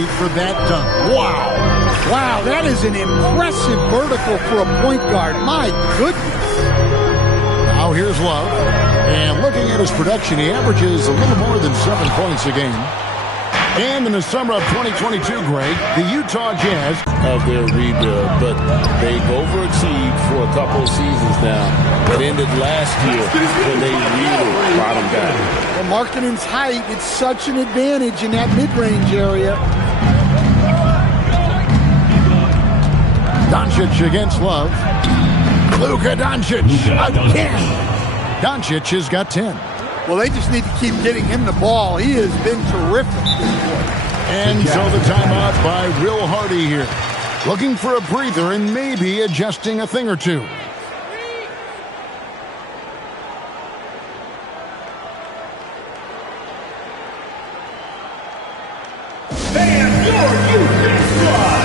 height for that dunk. Wow. Wow, that is an impressive vertical for a point guard. My goodness. Now here's Love. And looking at his production, he averages a little more than 7 points a game. And in the summer of 2022, Greg, the Utah Jazz of their rebuild, but they've overachieved for a couple of seasons now. It ended last year when they really bottomed out. Well, Markkanen's height, it's such an advantage in that mid-range area. Doncic against Love. Luka Doncic again. Doncic has got 10. Well, they just need to keep getting him the ball. He has been terrific. And so the timeout by Will Hardy here. Looking for a breather and maybe adjusting a thing or two. And your Houston squad.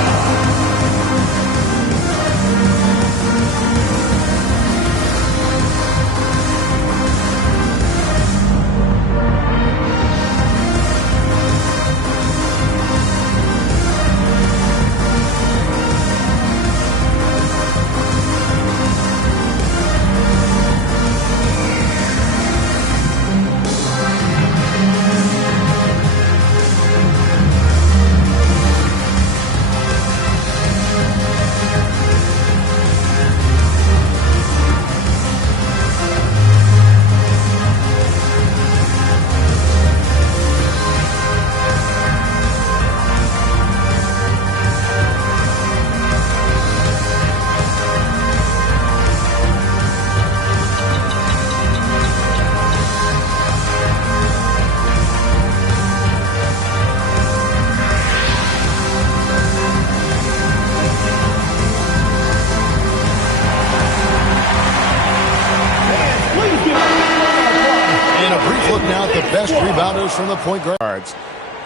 Rebounders from the point guards.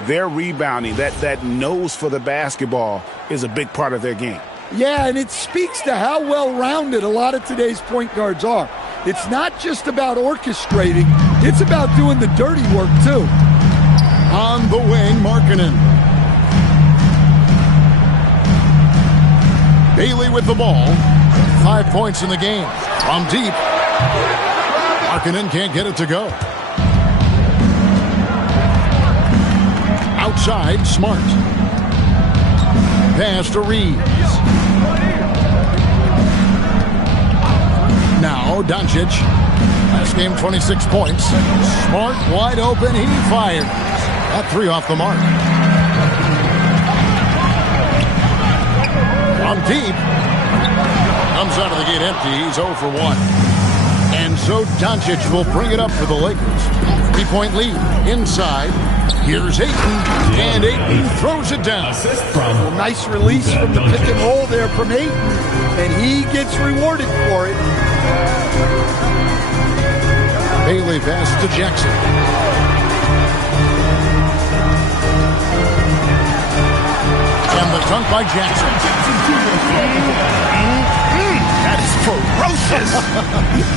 Their rebounding, that nose for the basketball is a big part of their game. Yeah, and it speaks to how well-rounded a lot of today's point guards are. It's not just about orchestrating, it's about doing the dirty work too. On the wing, Markkanen. Bailey with the ball. 5 points in the game. From deep. Markkanen can't get it to go. Outside, Smart. Pass to Reeves. Now, Doncic. Last game, 26 points. Smart, wide open, he fires. That 3 off the mark. From deep. Comes out of the gate empty. He's 0 for 1. And so Doncic will bring it up for the Lakers. 3-point lead. Inside. Here's Ayton, and Ayton throws it down. Well, nice release from the pick and roll there from Ayton, and he gets rewarded for it. Bailey pass to Jackson. And the dunk by Jackson. That is ferocious.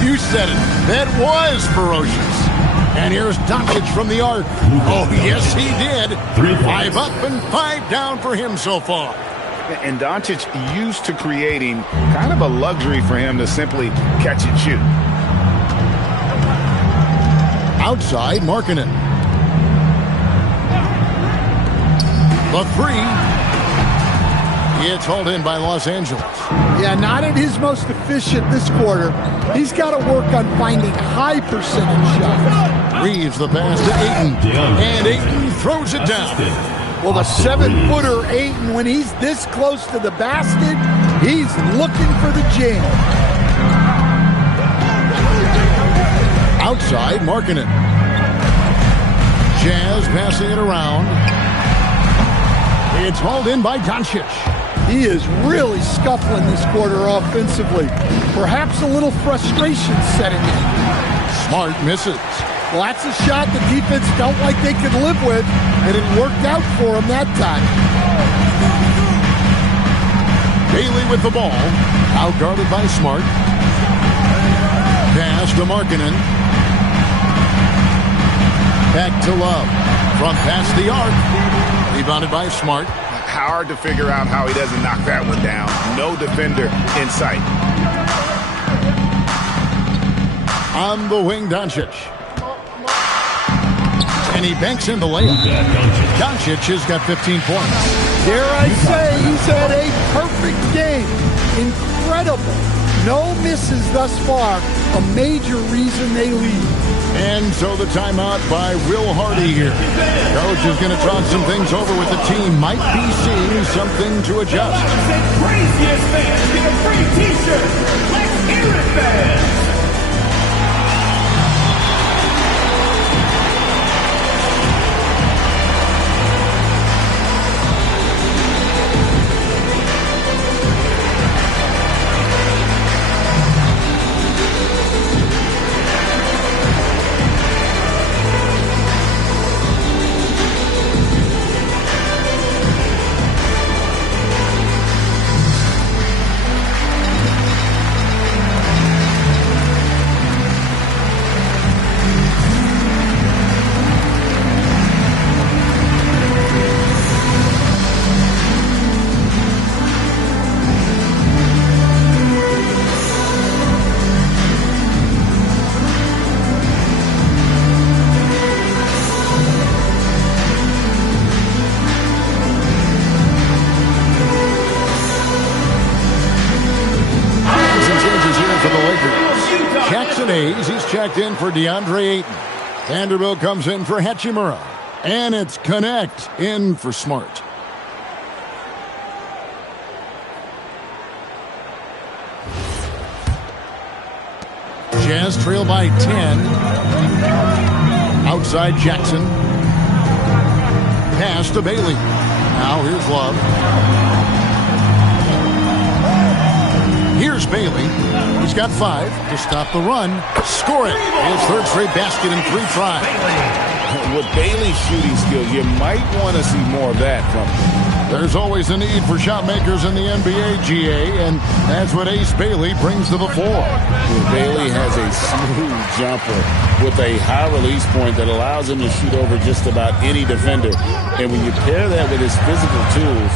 You said it. That was ferocious. And here's Doncic from the arc. Oh, yes, he did. 5 up and 5 down for him so far. And Doncic used to creating kind of a luxury for him to simply catch and shoot. Outside, Markkanen. The 3. It's hauled in by Los Angeles. Yeah, not at his most efficient this quarter. He's got to work on finding high percentage shots. Reeves the pass to Ayton. And Ayton throws it down. Well, the 7-footer Ayton, when he's this close to the basket, he's looking for the jam. Outside, Markkanen. Jazz passing it around. It's hauled in by Doncic. He is really scuffling this quarter offensively. Perhaps a little frustration setting in. Smart misses. Well, that's a shot the defense felt like they could live with, and it worked out for him that time. Bailey with the ball. Outguarded by Smart. Pass to Markkanen. Back to Love. From past the arc. He Rebounded by Smart. Hard to figure out how he doesn't knock that one down. No defender in sight. On the wing, Doncic. And he banks in the layup. Doncic has got 15 points. Dare I say, he's had a perfect game. Incredible. No misses thus far. A major reason they lead. And so the timeout by Will Hardy here. Coach is going to talk some things over with the team. Might be seeing something to adjust. Craziest fans get a free t-shirt. Let's hear it, fans. He's checked in for DeAndre Ayton. Vanderbilt comes in for Hachimura. And it's Connect in for Smart. Jazz trail by 10. Outside Jackson. Pass to Bailey. Now here's Love. Here's Bailey. He's got 5 to stop the run. Score it. His third straight basket in 3 tries. With Bailey's shooting skills, you might want to see more of that from him. There's always a need for shot makers in the NBA, GA, and that's what Ace Bailey brings to the fore. Bailey has a smooth jumper with a high release point that allows him to shoot over just about any defender. And when you pair that with his physical tools,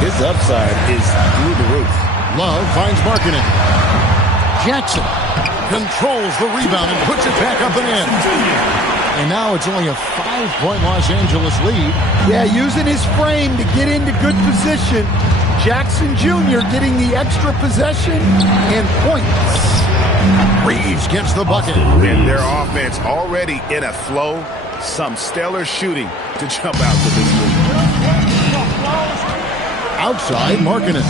his upside is through the roof. Love finds Markkanen. Jackson controls the rebound and puts it back up and in. And now it's only a 5-point Los Angeles lead. Yeah, using his frame to get into good position. Jackson Jr. getting the extra possession and points. Reeves gets the bucket. And their offense already in a flow. Some stellar shooting to jump out to this lead. Outside, Markkanen.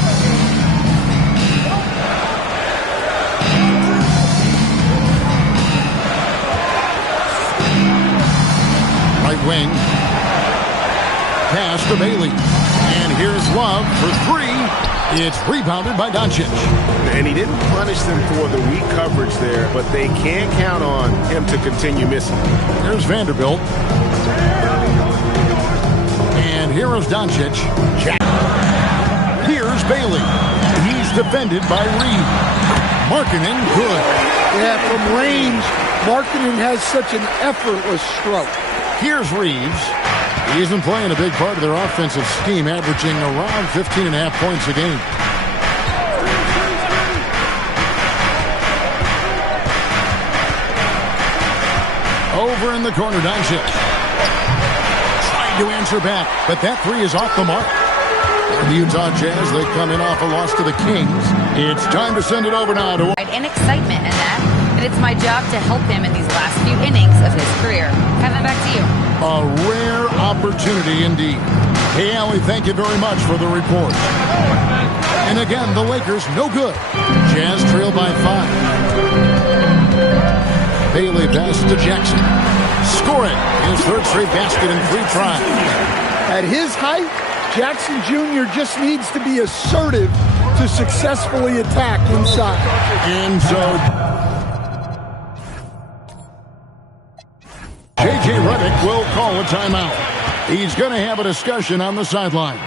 Right wing. Pass to Bailey. And here's Love for 3. It's rebounded by Doncic. And he didn't punish them for the weak coverage there, but they can count on him to continue missing. Here's Vanderbilt. And here is Doncic. Here's Bailey. He's defended by Reed. Markkanen good. Yeah, from range, Markkanen has such an effortless stroke. Here's Reeves. He's been playing a big part of their offensive scheme, averaging around 15.5 points a game. Over in the corner, Doncic. Trying to answer back, but that 3 is off the mark. For the Utah Jazz, they come in off a loss to the Kings. It's time to send it over now to... And excitement in that. And it's my job to help him in these last few innings of his career. Kevin, back to you. A rare opportunity indeed. Hey, Allie, thank you very much for the report. And again, the Lakers, no good. Jazz trail by 5. Bailey pass to Jackson. Score it. His third straight basket in 3 tries. At his height, Jackson Jr. just needs to be assertive to successfully attack inside. And so... J.J. Redick will call a timeout. He's going to have a discussion on the sideline.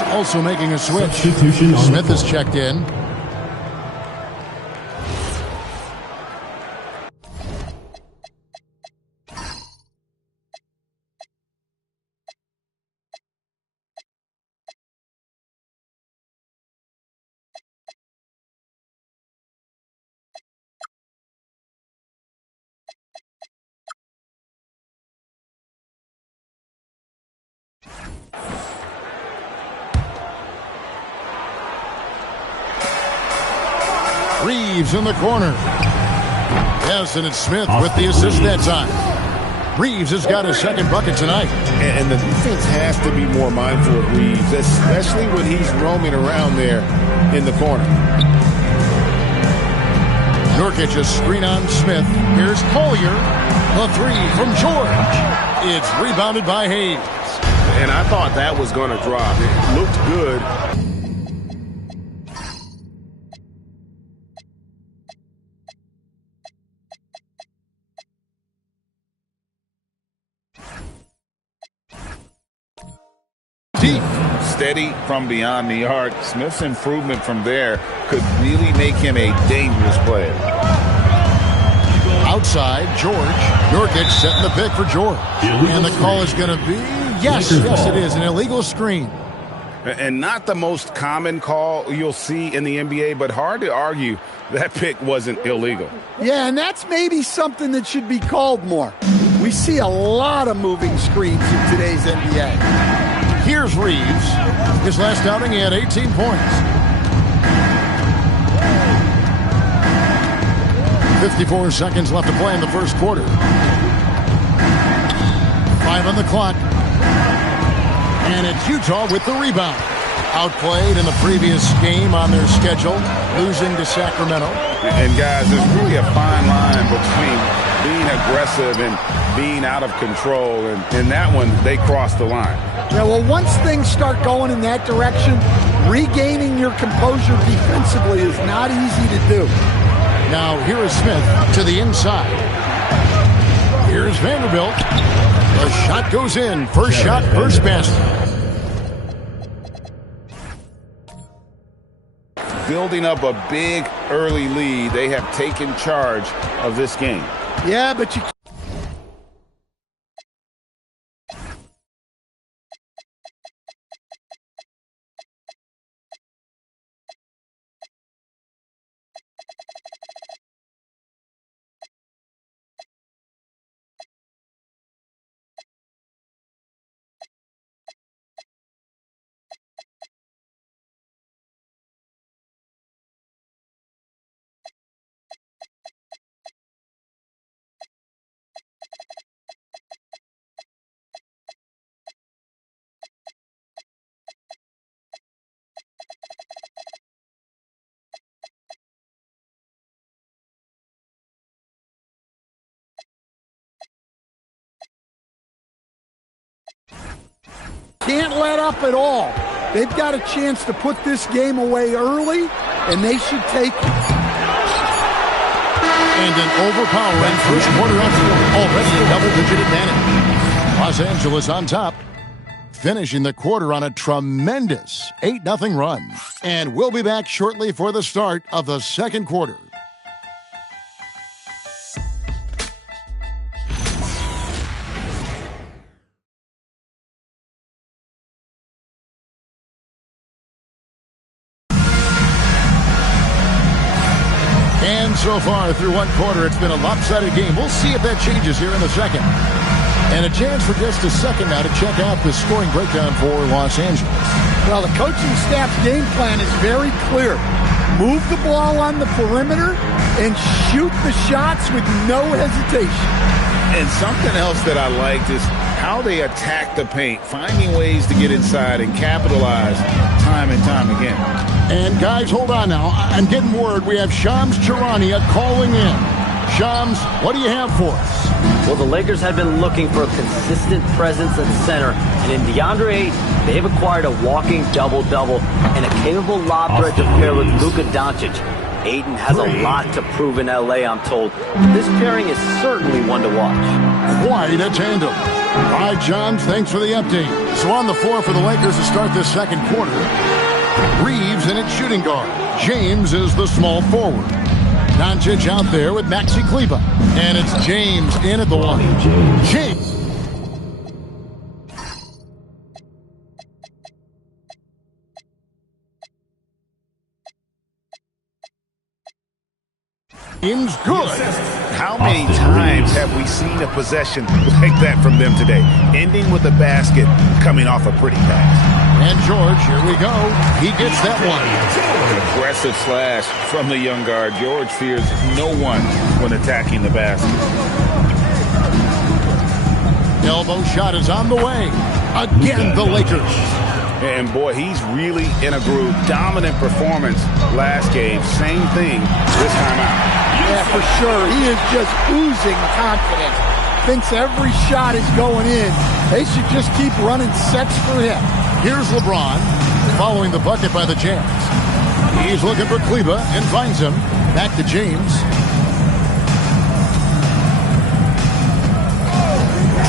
is also making a switch. Smith is checked in. Reeves in the corner. Yes, and it's Smith with the assist that time. Reeves has got his second bucket tonight. And the defense has to be more mindful of Reeves, especially when he's roaming around there in the corner. Nurkic a screen on Smith. Here's Collier. The three from George. It's rebounded by Hayes. And I thought that was going to drop. It looked good. Deep. Steady from beyond the arc. Smith's improvement from there could really make him a dangerous player. Outside, George. Nurkic setting the pick for George. And the call is going to be, yes, it is, an illegal screen. And not the most common call you'll see in the NBA, but hard to argue that pick wasn't illegal. Yeah, and that's maybe something that should be called more. We see a lot of moving screens in today's NBA. Here's Reeves. His last outing, he had 18 points. 54 seconds left to play in the first quarter. 5 on the clock. And it's Utah with the rebound. Outplayed in the previous game on their schedule, losing to Sacramento. And guys, there's really a fine line between being aggressive and being out of control. And in that one, they crossed the line. Yeah, well, once things start going in that direction, regaining your composure defensively is not easy to do. Now, here is Smith to the inside. Here's Vanderbilt. The shot goes in. First shot, first basket. Building up a big early lead, they have taken charge of this game. Yeah, but you can't let up at all. They've got a chance to put this game away early, and they should take it. And an overpowering first quarter effort. Already a double-digit advantage. Los Angeles on top, finishing the quarter on a tremendous 8-0 run. And we'll be back shortly for the start of the second quarter. And so far through one quarter, it's been a lopsided game. We'll see if that changes here in the second. And a chance for just a second now to check out the scoring breakdown for Los Angeles. Well, the coaching staff's game plan is very clear. Move the ball on the perimeter and shoot the shots with no hesitation. And something else that I liked is how they attack the paint, finding ways to get inside and capitalize time and time again. And guys, hold on now. I'm getting word we have Shams Charania calling in. Shams, what do you have for us? Well, the Lakers have been looking for a consistent presence at center, and in DeAndre Ayton, they've acquired a walking double-double and a capable lob threat to pair with Luka Doncic. Ayton has a lot to prove in L.A., I'm told. This pairing is certainly one to watch. Quite a tandem. All right, John, thanks for the update. So on the floor for the Lakers to start this second quarter, Reeves in its shooting guard. James is the small forward. Doncic out there with Maxi Kleber. And it's James in at the one. James. James good. How many times have we seen a possession like that from them today? Ending with a basket, coming off a pretty pass. And George, here we go. He gets that one. An aggressive slash from the young guard. George fears no one when attacking the basket. Elbow shot is on the way. Again, the Lakers. And boy, he's really in a groove. Dominant performance last game. Same thing this time out. Yeah, for sure. He is just oozing confidence. Thinks every shot is going in. They should just keep running sets for him. Here's LeBron following the bucket by the Jazz. He's looking for Kleber and finds him. Back to James.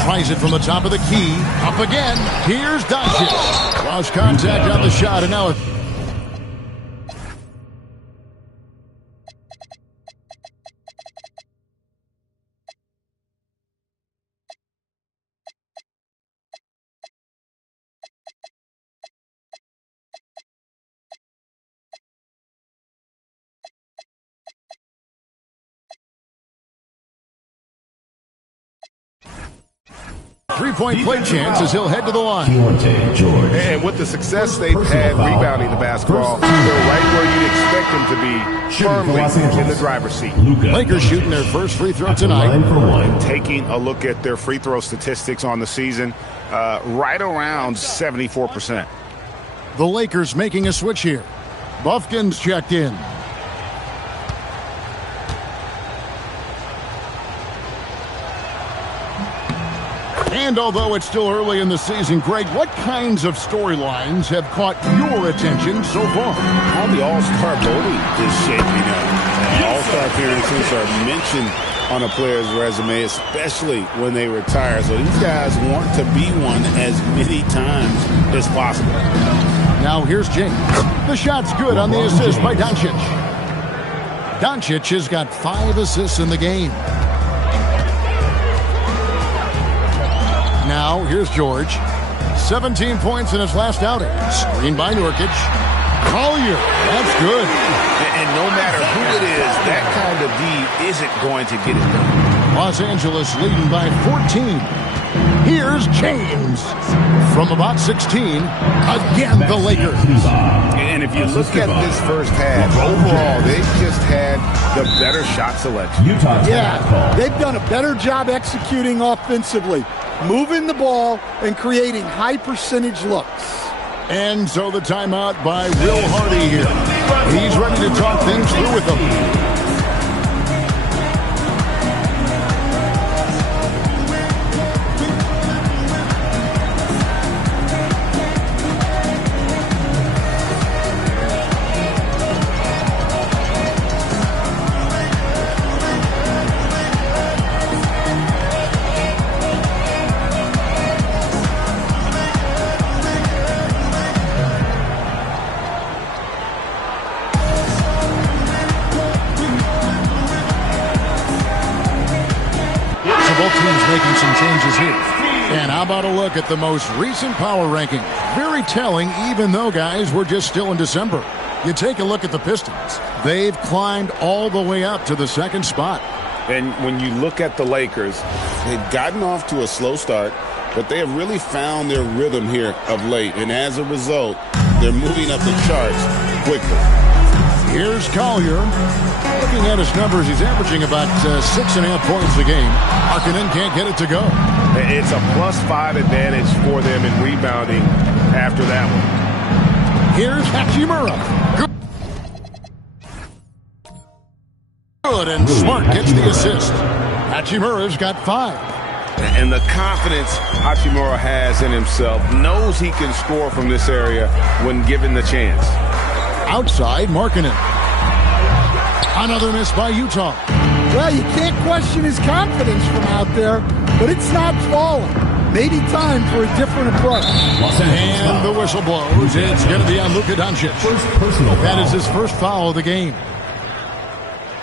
Tries it from the top of the key. Up again. Here's Doncic. Lost contact on the shot, and now 3-point play chance as he'll head to the line. And with the success they've had rebounding the basketball, they're right where you'd expect them to be, firmly in the driver's seat. Lakers shooting their first free throw tonight. And taking a look at their free throw statistics on the season, right around 74%. The Lakers making a switch here. Buffkin's checked in. And although it's still early in the season, Greg, what kinds of storylines have caught your attention so far? How the All-Star voting is shaping up. All-Star appearances are mentioned on a player's resume, especially when they retire. So these guys want to be one as many times as possible. Now here's James. The shot's good on the assist by Doncic. Doncic has got 5 assists in the game. Now, here's George. 17 points in his last outing. Screen by Nurkic. Collier. That's good. And no matter who it is, that kind of D isn't going to get it done. Los Angeles leading by 14. Here's James. From about 16. Again, the Lakers. And if you look at this first half, overall, they've just had the better shot selection. Yeah, they've done a better job executing offensively, moving the ball and creating high percentage looks. And so the timeout by Will Hardy here. He's ready to talk things through with them. Making some changes here. And how about a look at the most recent power ranking? Very telling, even though, guys, we're just still in December. You take a look at the Pistons. They've climbed all the way up to the second spot. And when you look at the Lakers, they've gotten off to a slow start, but they have really found their rhythm here of late. And as a result, they're moving up the charts quickly. Here's Collier. Looking at his numbers, he's averaging about 6.5 points a game. Markkanen can't get it to go. It's a +5 advantage for them in rebounding after that one. Here's Hachimura. Good, and Smart gets the assist. Hachimura's got 5. And the confidence Hachimura has in himself, knows he can score from this area when given the chance. Outside, Markkanen. Another miss by Utah. Well, you can't question his confidence from out there, but it's not falling. maybe time for a different approach. And the whistle blows. It's going to be on Luka Doncic. That is his first foul of the game.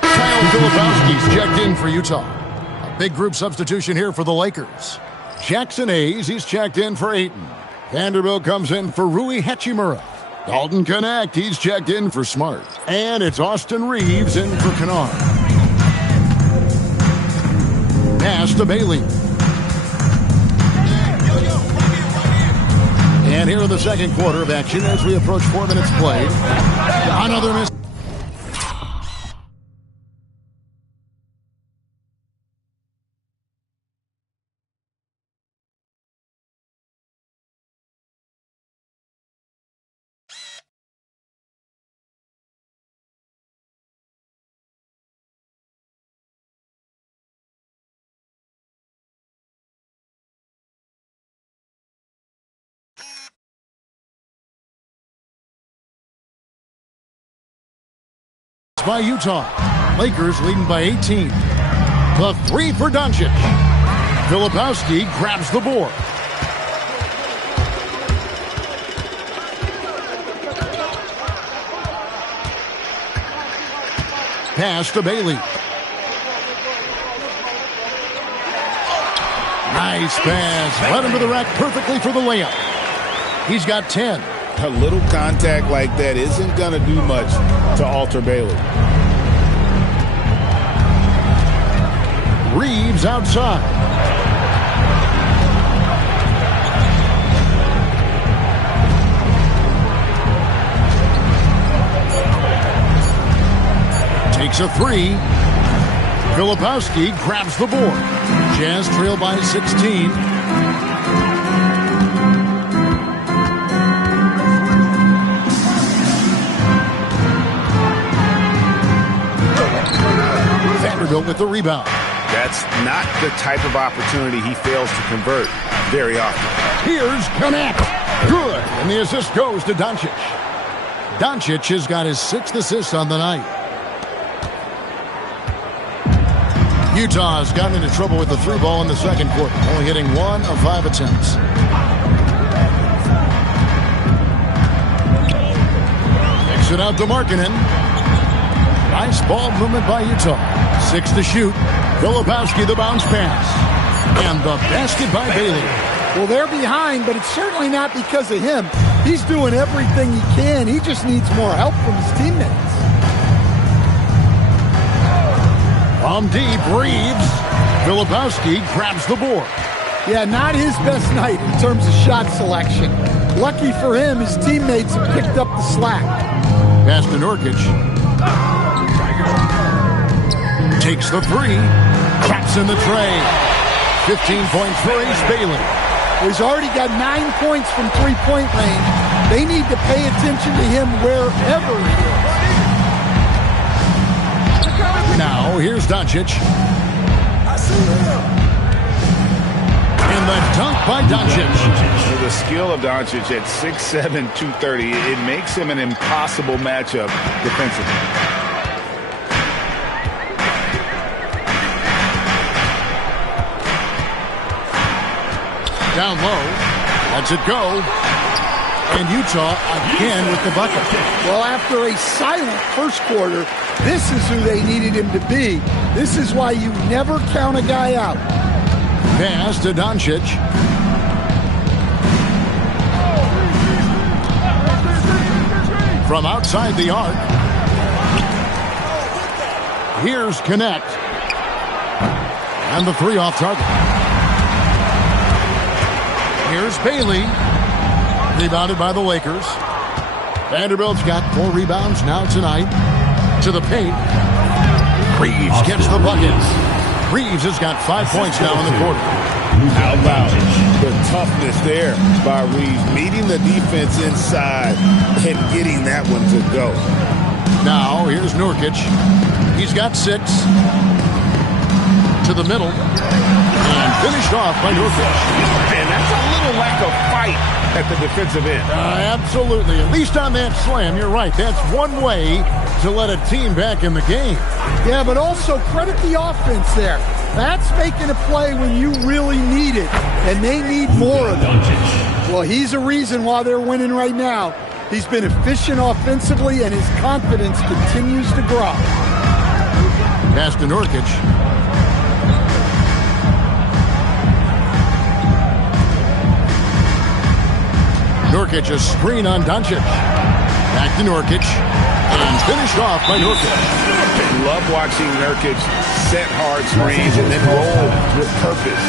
Kyle Filipowski's checked in for Utah. A big group substitution here for the Lakers. Jackson Hayes, he's checked in for Ayton. Vanderbilt comes in for Rui Hachimura. Dalton Connect, he's checked in for Smart. And it's Austin Reeves in for Kennard. Pass to Bailey. And here in the second quarter of action as we approach 4 minutes played. Another miss. By Utah. Lakers leading by 18. The three for Doncic. Filipowski grabs the board. Pass to Bailey. Nice pass. Led him to the rack perfectly for the layup. He's got 10. A little contact like that isn't going to do much to alter Bailey. Reeves outside. Takes a three. Filipowski grabs the board. Jazz trail by 16. Vanderbilt with the rebound. That's not the type of opportunity he fails to convert very often. Here's Connect. Good. And the assist goes to Doncic. Doncic has got his 6th assist on the night. Utah has gotten into trouble with the three ball in the second quarter, only hitting 1 of 5 attempts. Kicks it out to Markkanen. Nice ball movement by Utah. 6 to shoot. Filipowski the bounce pass. And the basket by Bailey. Well, they're behind, but it's certainly not because of him. He's doing everything he can. He just needs more help from his teammates. From deep, Reeves. Filipowski grabs the board. Yeah, not his best night in terms of shot selection. Lucky for him, his teammates have picked up the slack. Pass to Nurkic. Takes the three. Traps in the tray. 15-point threes, Bailey. He's already got 9 points from three-point range. They need to pay attention to him wherever he is. Now, here's Doncic. And the dunk by Doncic. The skill of Doncic at 6'7", 230, it makes him an impossible matchup defensively. Down low. Lets it go. And Utah again with the bucket. Well, after a silent first quarter, this is who they needed him to be. This is why you never count a guy out. Pass to Doncic. From outside the arc. Here's Connect. And the three off target. Here's Bailey. Rebounded by the Lakers. Vanderbilt's got 4 rebounds now tonight. To the paint. Reeves gets the bucket. Reeves has got 5 points now in the quarter. How about the toughness there by Reeves, meeting the defense inside and getting that one to go. Now, here's Nurkic. He's got 6. To the middle. And finished off by Nurkic. And that's a little lack of fight at the defensive end. Absolutely. At least on that slam, you're right. That's one way to let a team back in the game. Yeah, but also credit the offense there. That's making a play when you really need it, and they need more of it. Well, he's a reason why they're winning right now. He's been efficient offensively, and his confidence continues to grow. Pass to Nurkic. Nurkic, a screen on Doncic. Back to Nurkic. And finished off by Nurkic. Love watching Nurkic set hard screens and then roll with purpose.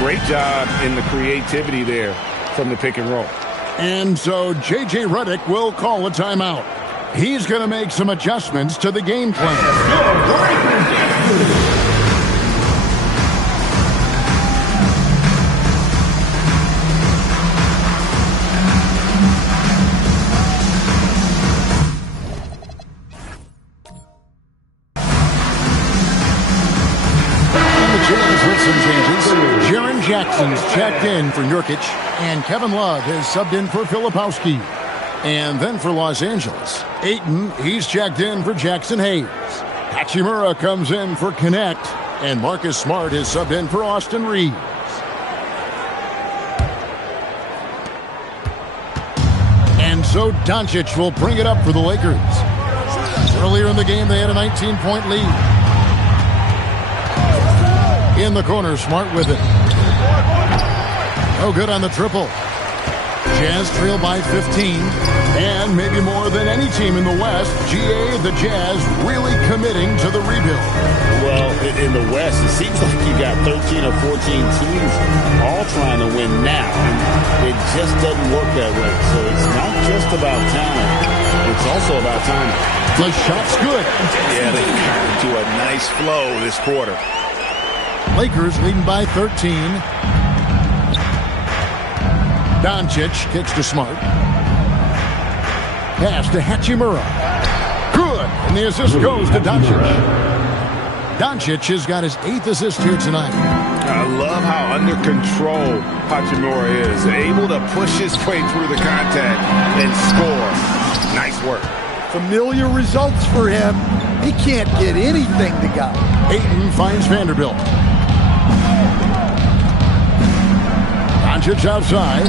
Great job in the creativity there from the pick and roll. And so J.J. Redick will call a timeout. He's going to make some adjustments to the game plan. Jackson's checked in for Nurkic, and Kevin Love has subbed in for Filipowski. And then for Los Angeles, Ayton, he's checked in for Jackson Hayes. Hachimura comes in for Connect, and Marcus Smart is subbed in for Austin Reeves. And so Doncic will bring it up for the Lakers. Earlier in the game, they had a 19-point lead. In the corner, Smart with it. No good on the triple. Jazz trail by 15. And maybe more than any team in the West, GA, the Jazz, really committing to the rebuild. Well, in the West, it seems like you got 13 or 14 teams all trying to win now. And it just doesn't work that way. So it's not just about talent. It's also about timing. The shot's good. Yeah, they got into a nice flow this quarter. Lakers leading by 13. Doncic kicks to Smart. Pass to Hachimura. Good. And the assist goes to Doncic. Doncic has got his 8th assist here tonight. I love how under control Hachimura is. Able to push his way through the contact and score. Nice work. Familiar results for him. He can't get anything to go. Ayton finds Vanderbilt. Doncic outside.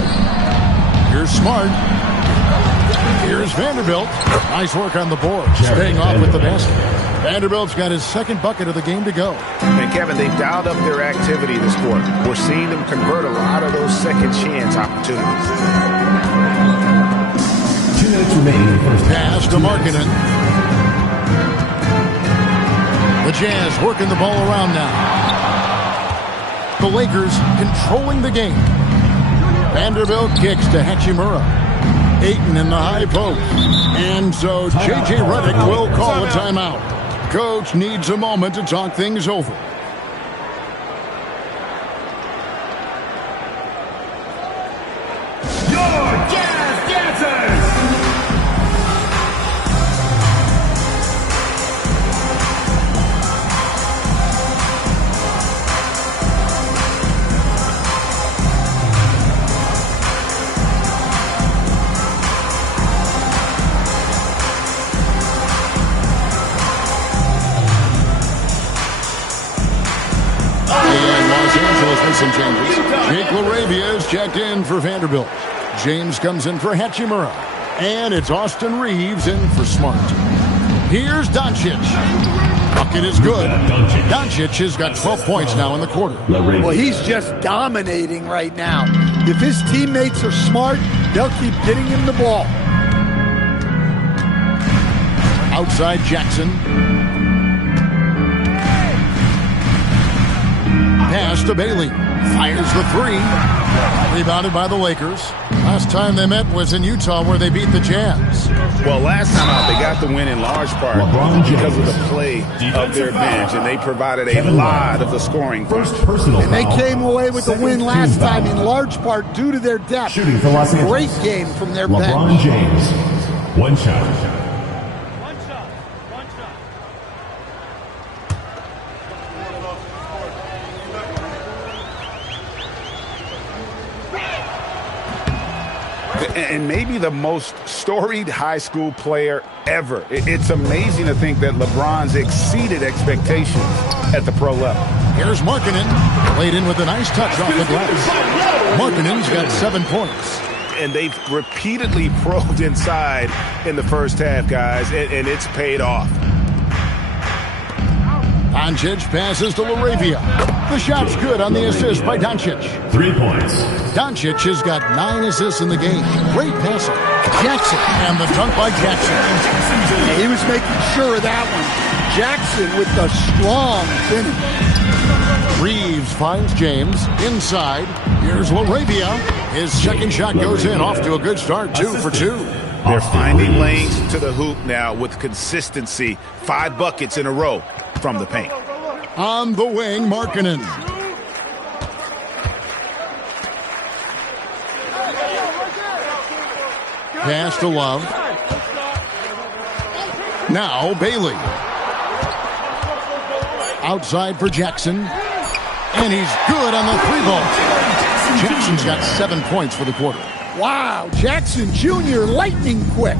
Here's Smart. Here's Vanderbilt. Nice work on the board. Staying off with the basket. Vanderbilt's got his 2nd bucket of the game to go. And Kevin, they've dialed up their activity this quarter. We're seeing them convert a lot of those second chance opportunities. 2 minutes remaining. Pass to Markkanen. The Jazz working the ball around now. The Lakers controlling the game. Vanderbilt kicks to Hachimura. Ayton in the high post. And so J.J. Redick will call a timeout. Coach needs a moment to talk things over. Some changes. Jake LaRavia is checked in for Vanderbilt. James comes in for Hachimura. And it's Austin Reeves in for Smart. Here's Doncic. Bucket is good. Doncic has got 12 points now in the quarter. Well, he's just dominating right now. If his teammates are smart, they'll keep getting him the ball. Outside Jackson. Pass to Bailey. Fires the 3. Rebounded by the Lakers. Last time they met was in Utah where they beat the Jazz. Well, last time out, they got the win in large part because of the play of their bench, and they provided a lot of the scoring. And they came away with the win last time in large part due to their depth. Shooting for Los Angeles. Great game from their LeBron bench. James. One shot. And maybe the most storied high school player ever. It's amazing to think that LeBron's exceeded expectations at the pro level. Here's Markkanen. Played in with a nice touch off the glass. Markkanen's got 7 points. And they've repeatedly probed inside in the first half, guys, and it's paid off. Doncic passes to Laravia. The shot's good on the assist by Doncic. 3 points. Doncic has got 9 assists in the game. Great passing. Jackson, and the dunk by Jackson. Yeah, he was making sure of that one. Jackson with the strong finish. Reeves finds James inside. Here's Laravia. His second shot goes in, off to a good start, 2 for 2. They're finding lanes to the hoop now with consistency. 5 buckets in a row from the paint. On the wing, Markkanen. Pass to Love. Now Bailey. Outside for Jackson. And he's good on the 3-ball. Jackson's got 7 points for the quarter. Wow, Jackson Jr. lightning quick.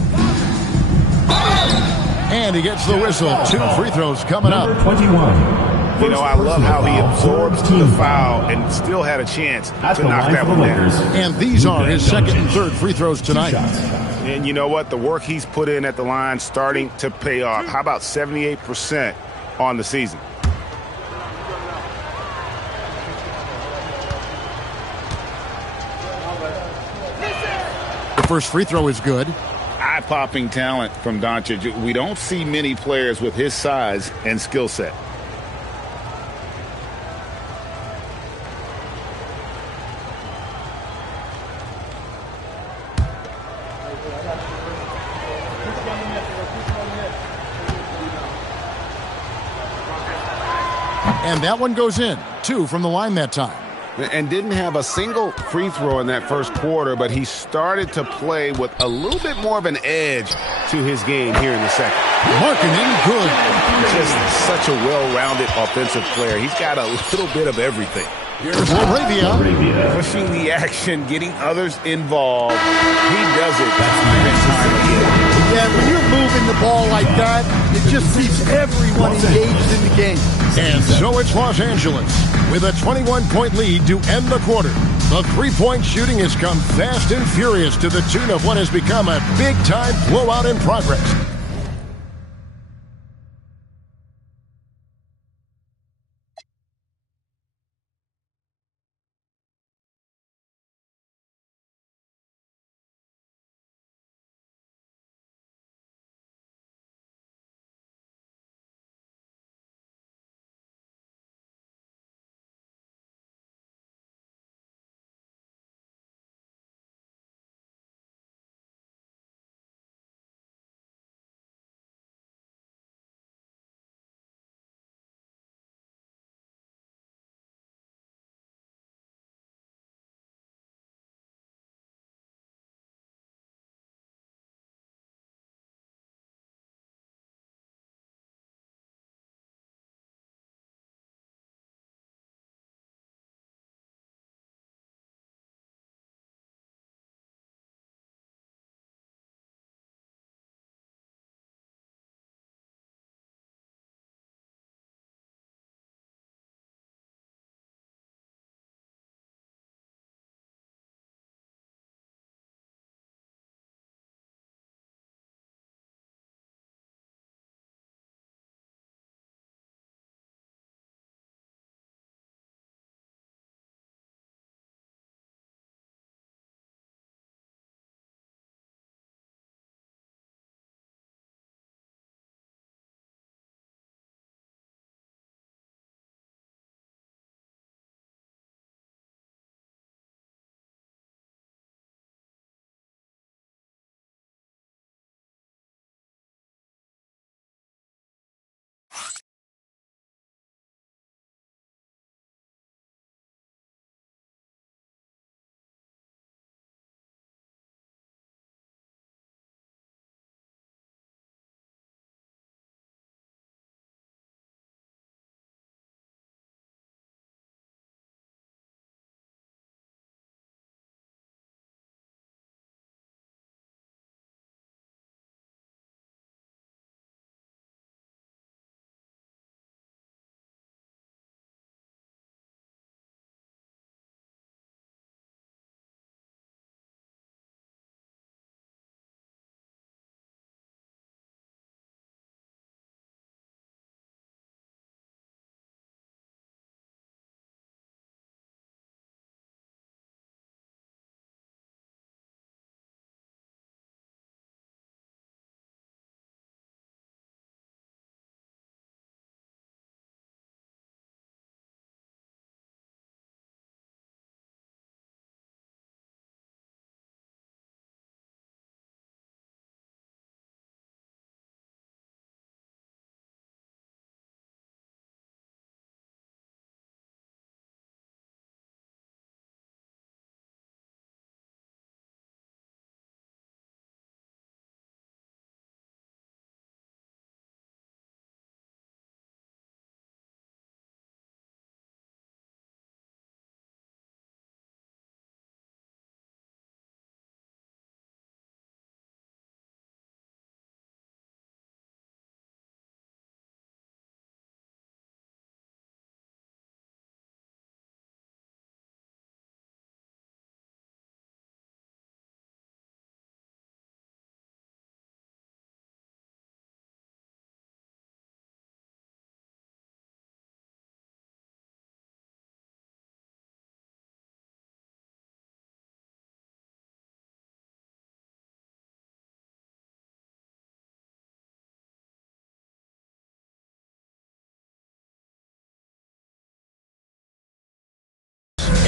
And he gets the whistle. 2 free throws coming up. 21. You know, I love how he absorbs the foul and still had a chance to knock that one down. And these are his second and third free throws tonight. And you know what? The work he's put in at the line starting to pay off. How about 78% on the season? The first free throw is good. Eye-popping talent from Doncic. We don't see many players with his size and skill set. And that one goes in. 2 from the line that time. And didn't have a single free throw in that first quarter, but he started to play with a little bit more of an edge to his game here in the second. Markkanen, good. Just such a well-rounded offensive player. He's got a little bit of everything. Here's Laravia. Pushing the action, getting others involved. He does it time and again. Yeah, when you're moving the ball like that, it just keeps everyone engaged in the game. And so it's Los Angeles with a 21-point lead to end the quarter. The three-point shooting has come fast and furious to the tune of what has become a big-time blowout in progress.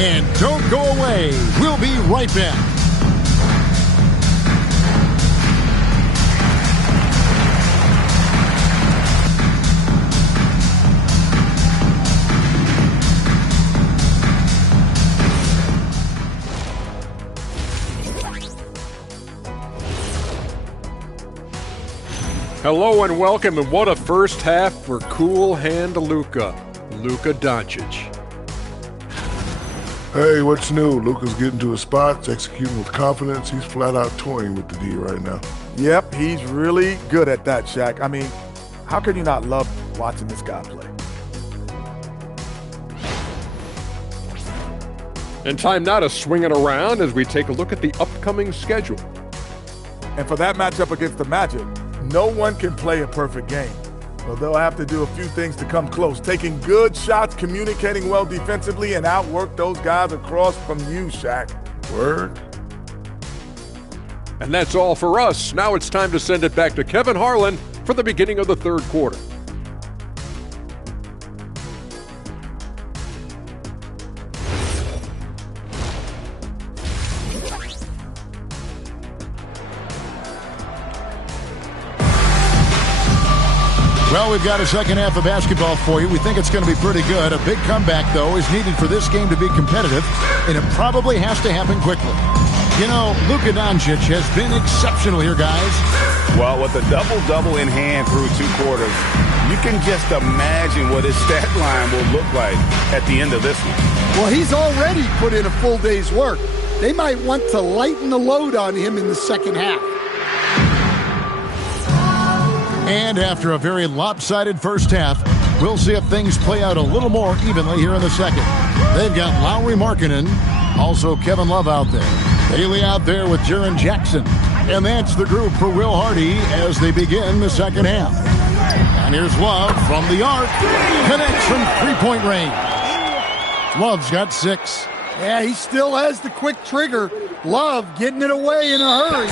And don't go away. We'll be right back. Hello and welcome, and what a first half for cool hand Luka Doncic. Hey, what's new? Luka's getting to his spots, executing with confidence. He's flat out toying with the D right now. Yep, he's really good at that, Shaq. I mean, how can you not love watching this guy play? And time now to swing it around as we take a look at the upcoming schedule. And for that matchup against the Magic, no one can play a perfect game. So they'll have to do a few things to come close. Taking good shots, communicating well defensively, and outwork those guys across from you, Shaq. Word. And that's all for us. Now it's time to send it back to Kevin Harlan for the beginning of the third quarter. Well, we've got a second half of basketball for you. We think it's going to be pretty good. A big comeback, though, is needed for this game to be competitive, and it probably has to happen quickly. You know, Luka Doncic has been exceptional here, guys. Well, with a double-double in hand through 2 quarters, you can just imagine what his stat line will look like at the end of this one. Well, he's already put in a full day's work. They might want to lighten the load on him in the second half. And after a very lopsided first half, we'll see if things play out a little more evenly here in the second. They've got Lauri Markkanen, also Kevin Love out there. Bailey out there with Jaren Jackson. And that's the group for Will Hardy as they begin the second half. And here's Love from the arc. Connects from three-point range. Love's got 6. Yeah, he still has the quick trigger. Love getting it away in a hurry.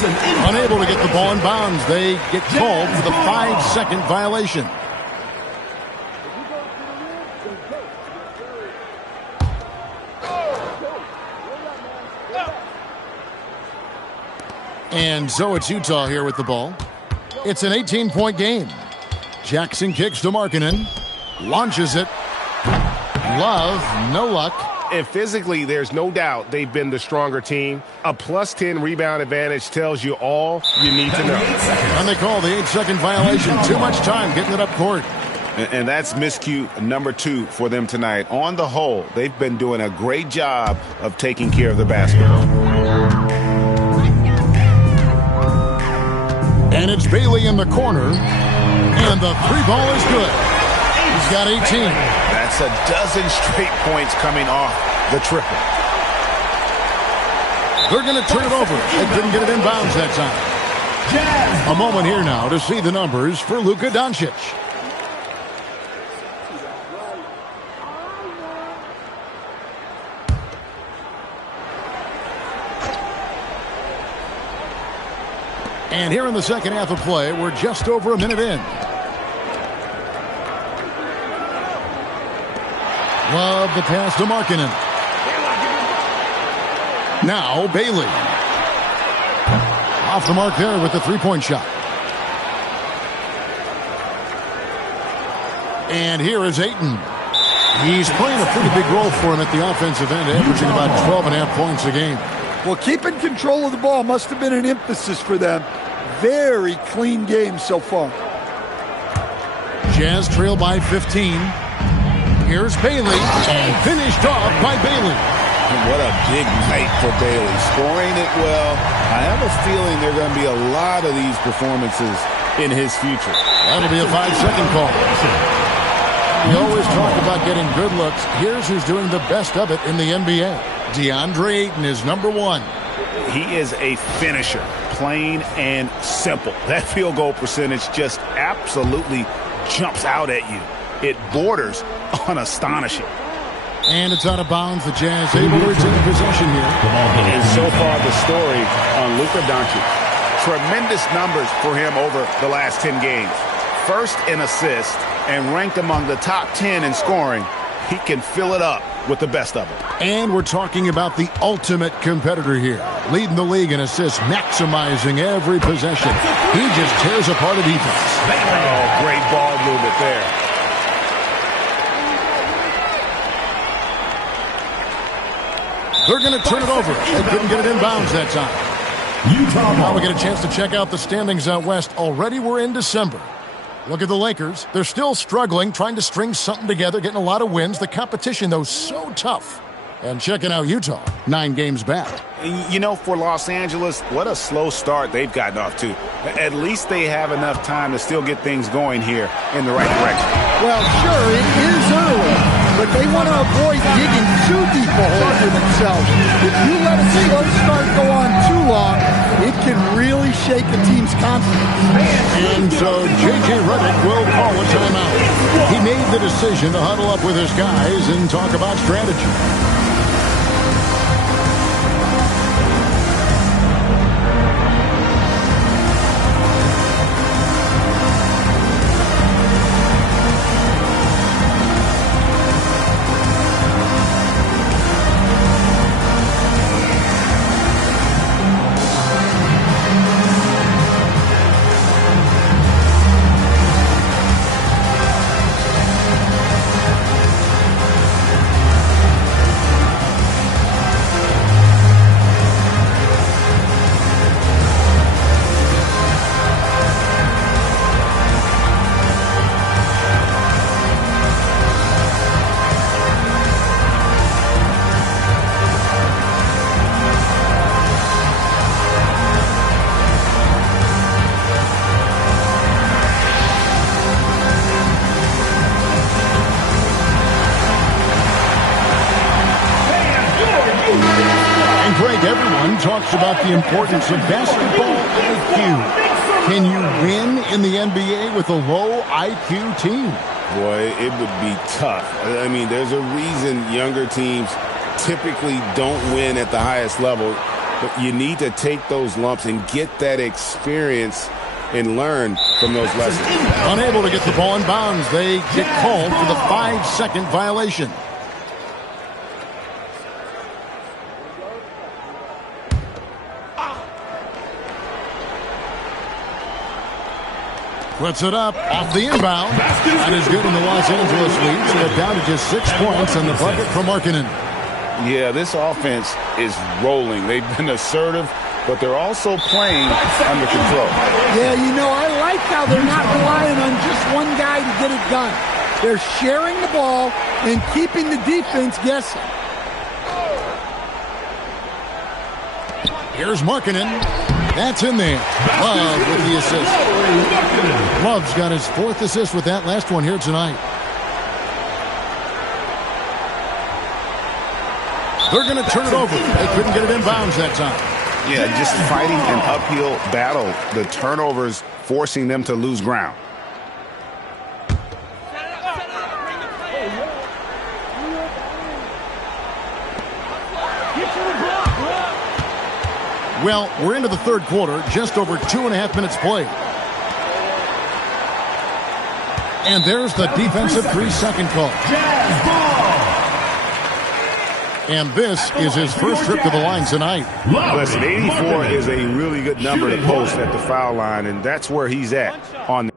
Unable to get the ball in bounds. They get called for the 5-second violation. And so it's Utah here with the ball. It's an 18-point game. Jackson kicks to Markkanen. Launches it. Love, no luck. And physically, there's no doubt they've been the stronger team. A +10 rebound advantage tells you all you need to know. And they call the 8-second violation. Too much time getting it up court. And that's miscue number 2 for them tonight. On the whole, they've been doing a great job of taking care of the basketball. And it's Bailey in the corner. And the 3-ball is good. He's got 18. That's a dozen straight points coming off the triple. They're going to turn it over. They couldn't get it in bounds that time. A moment here now to see the numbers for Luka Doncic. And here in the second half of play, we're just over a minute in. Love the pass to Markkanen. Now Bailey. Off the mark there with the 3-point shot. And here is Ayton. He's playing a pretty big role for him at the offensive end, averaging about 12.5 points a game. Well, keeping control of the ball must have been an emphasis for them. Very clean game so far. Jazz trail by 15. Here's Bailey, and finished off by Bailey. And what a big night for Bailey. Scoring it well. I have a feeling there are going to be a lot of these performances in his future. That'll be a 5-second call. We always talk about getting good looks. Here's who's doing the best of it in the NBA. DeAndre Ayton is number 1. He is a finisher, plain and simple. That field goal percentage just absolutely jumps out at you. It borders on astonishing. And it's out of bounds. The Jazz able to retain possession here. And so far the story on Luka Doncic. Tremendous numbers for him over the last 10 games. First in assists and ranked among the top 10 in scoring. He can fill it up with the best of them. And we're talking about the ultimate competitor here, leading the league in assists, maximizing every possession. He just tears apart a defense. Oh, great ball movement there. They're going to turn it over. They couldn't get it in bounds that time. Utah. Now we get a chance to check out the standings out west. Already we're in December. Look at the Lakers. They're still struggling, trying to string something together, getting a lot of wins. The competition, though, so tough. And checking out Utah, 9 games back. You know, for Los Angeles, what a slow start they've gotten off to. At least they have enough time to still get things going here in the right direction. Well, sure, it is early, but they want to avoid digging too deep a hole for themselves. If you let a slow start go on too long, it can really shake a team's confidence. And so J.J. Redick will call a timeout. He made the decision to huddle up with his guys and talk about strategy. Everyone talks about the importance of basketball IQ. Can you win in the NBA with a low IQ team? Boy, it would be tough. I mean, there's a reason younger teams typically don't win at the highest level. But you need to take those lumps and get that experience and learn from those lessons. Unable to get the ball in bounds, they get called for the 5-second violation. Puts it up off the inbound. That is good in the Los Angeles lead. So they're down to just 6 points on the bucket from Markkanen. Yeah, this offense is rolling. They've been assertive, but they're also playing under control. Yeah, you know, I like how they're not relying on just one guy to get it done. They're sharing the ball and keeping the defense guessing. Here's Markkanen. That's in there. Love with the assist. Love's got his 4th assist with that last one here tonight. They're going to turn it over. They couldn't get it in bounds that time. Yeah, just fighting an uphill battle. The turnovers forcing them to lose ground. Well, we're into the third quarter, just over 2.5 minutes played. And there's the defensive 3-second call. And this is his first trip to the line tonight. Listen, 84 is a really good number to post at the foul line, and that's where he's at on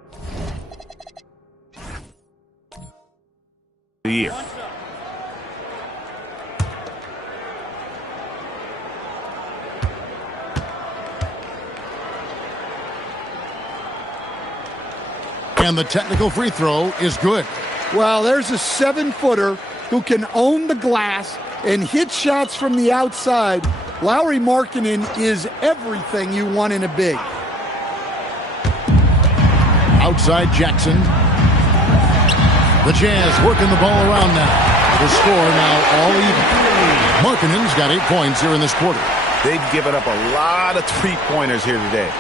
the year. And the technical free throw is good. Well, there's a 7-footer who can own the glass and hit shots from the outside. Lauri Markkanen is everything you want in a big. Outside Jackson. The Jazz working the ball around now. The score now all even. Markkanen's got 8 points here in this quarter. They've given up a lot of three-pointers here today.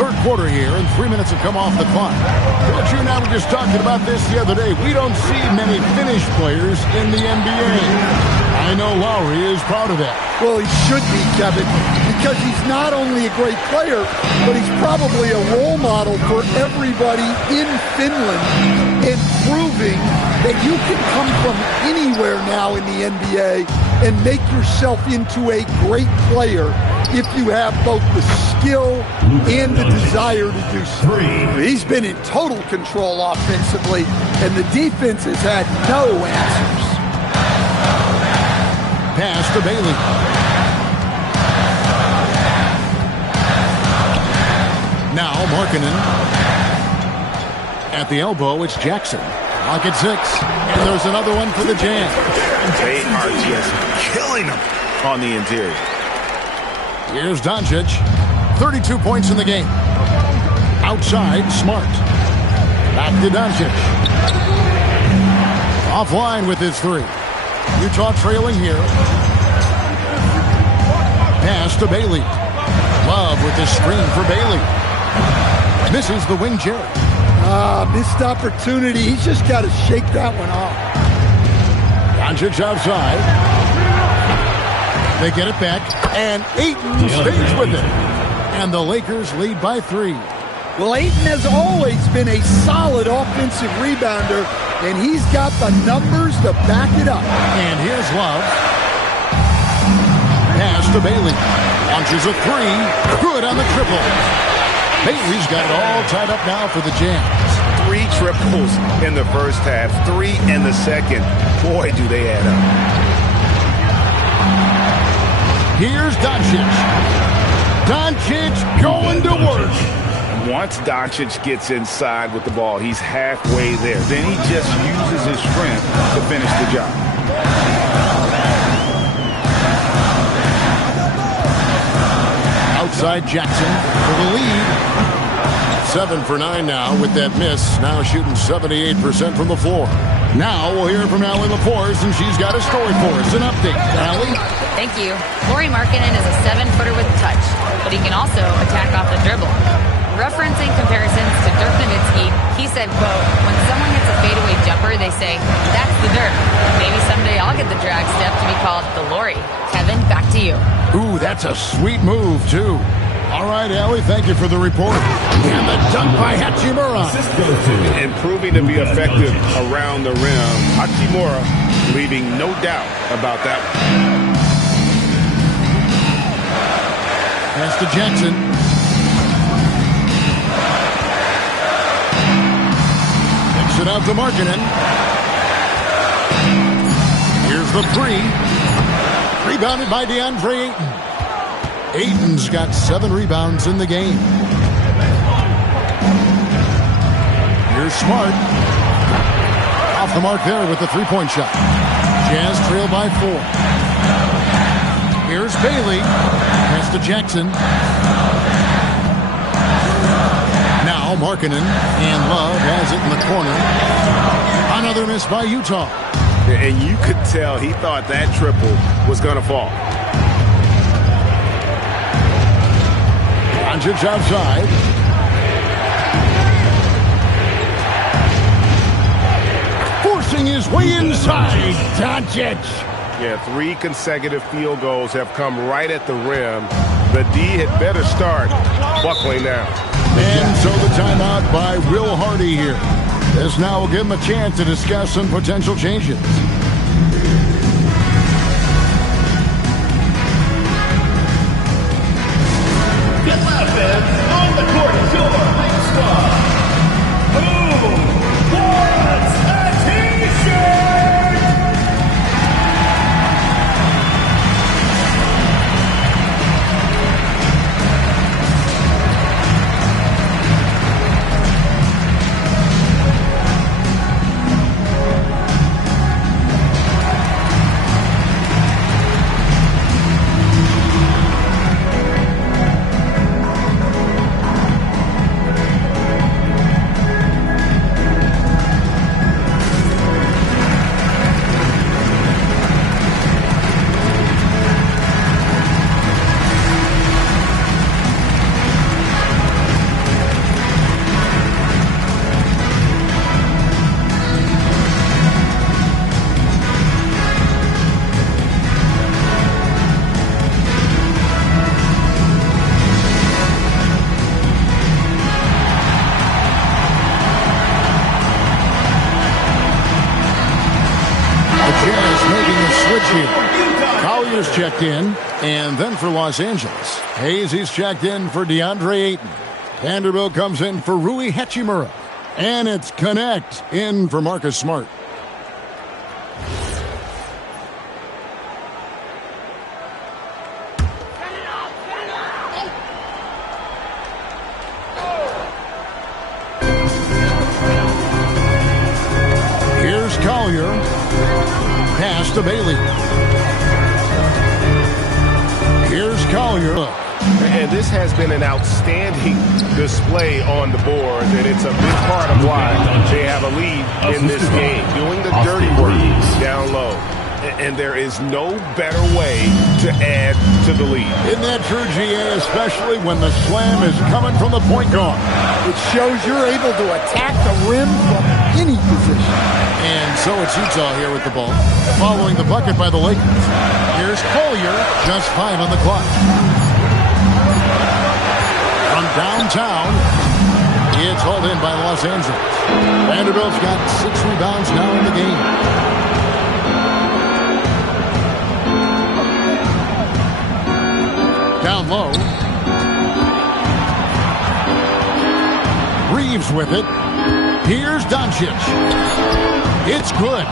Third quarter here, and 3 minutes have come off the clock. Coach, you and I were just talking about this the other day. We don't see many finished players in the NBA. I know Lauri is proud of that. Well, he should be, Kevin, because he's not only a great player, but he's probably a role model for everybody in Finland and proven proving that you can come from anywhere now in the NBA and make yourself into a great player if you have both the skill and the desire to do so. He's been in total control offensively, and the defense has had no answers. Pass to Bailey. Now Markkanen. At the elbow, it's Jackson. Lock at 6. And there's another one for the Jam. They are just killing them on the interior. Here's Doncic. 32 points in the game. Outside, Smart. Back to Doncic. Offline with his 3. Utah trailing here. Pass to Bailey. Love with the screen for Bailey. Misses the wing Jerry. Missed opportunity. He's just got to shake that one off. Doncic outside. They get it back, and Ayton stays with it. And the Lakers lead by 3. Well, Ayton has always been a solid offensive rebounder, and he's got the numbers to back it up. And here's Love. Pass to Bailey. Launches a 3. Good on the triple. Bailey's got it all tied up now for the Jams. 3 triples in the first half, 3 in the second. Boy, do they add up. Here's Doncic. Doncic going to work. Once Doncic gets inside with the ball, he's halfway there. Then he just uses his strength to finish the job. Outside Jackson for the lead. 7 for 9 now with that miss. Now shooting 78% from the floor. Now we'll hear from Allie LaForce, and she's got a story for us. An update. Allie? Thank you. Lauri Markkanen is a 7-footer with touch, but he can also attack off the dribble. Referencing comparisons to Dirk Nowitzki, he said, quote, when someone hits a fadeaway jumper, they say, that's the Dirk. Maybe someday I'll get the drag step to be called the Lauri. Kevin, back to you. Ooh, that's a sweet move, too. All right, Allie, thank you for the report. And the dunk by Hachimura. And proving to be effective around the rim. Hachimura leaving no doubt about that one. Pass to Jackson. Kicks it out to Markkanen. Here's the 3. Rebounded by DeAndre Ayton. Ayton's got 7 rebounds in the game. Here's Smart. Off the mark there with the 3-point shot. Jazz trail by 4. Here's Bailey. Pass to Jackson. Now Markkanen, and Love has it in the corner. Another miss by Utah. And you could tell he thought that triple was going to fall. Doncic outside. Forcing his way inside. Doncic. Yeah, 3 consecutive field goals have come right at the rim. The D had better start buckling now. And so the timeout by Will Hardy here. This now will give him a chance to discuss some potential changes. Get loud, fans. On the court is your big star. Who wants a T-shirt? is checked in. And then for Los Angeles, Hayes, he's checked in for DeAndre Ayton. Vanderbilt comes in for Rui Hachimura. And it's Connect in for Marcus Smart. Here's Collier. Pass to Bailey. Here's Collier. And this has been an outstanding display on the board, and it's a big part of why they have a lead in this game, doing the dirty work down low. And there is no better way to add to the lead. Isn't that true, GA, especially when the slam is coming from the point guard? It shows you're able to attack the rim from any position. And so it's Utah here with the ball, following the bucket by the Lakers. Here's Collier, just 5 on the clock. From downtown, it's hauled in by Los Angeles. Vanderbilt's got 6 rebounds now in the game. Down low. Reeves with it. Here's Doncic. It's good.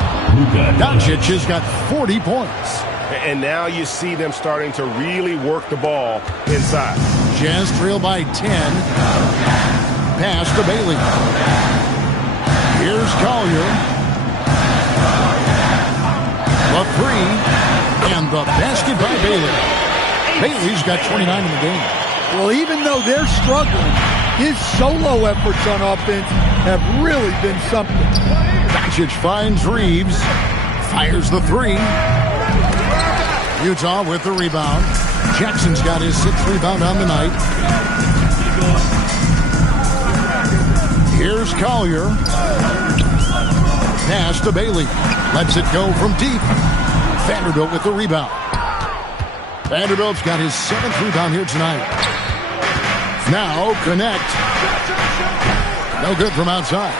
Doncic has got 40 points. And now you see them starting to really work the ball inside. Jazz trail by 10. Pass to Bailey. Here's Collier. The 3. And the basket by Bailey. Bailey's got 29 in the game. Well, even though they're struggling, his solo efforts on offense have really been something. Doncic finds Reeves. Fires the 3. Utah with the rebound. Jackson's got his 6th rebound on the night. Here's Collier. Pass to Bailey. Lets it go from deep. Vanderbilt with the rebound. Vanderbilt's got his 7th rebound here tonight. Now Connect. No good from outside.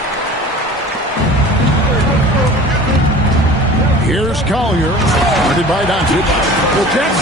Here's Collier. Guarded by Doncic. Well, Jackson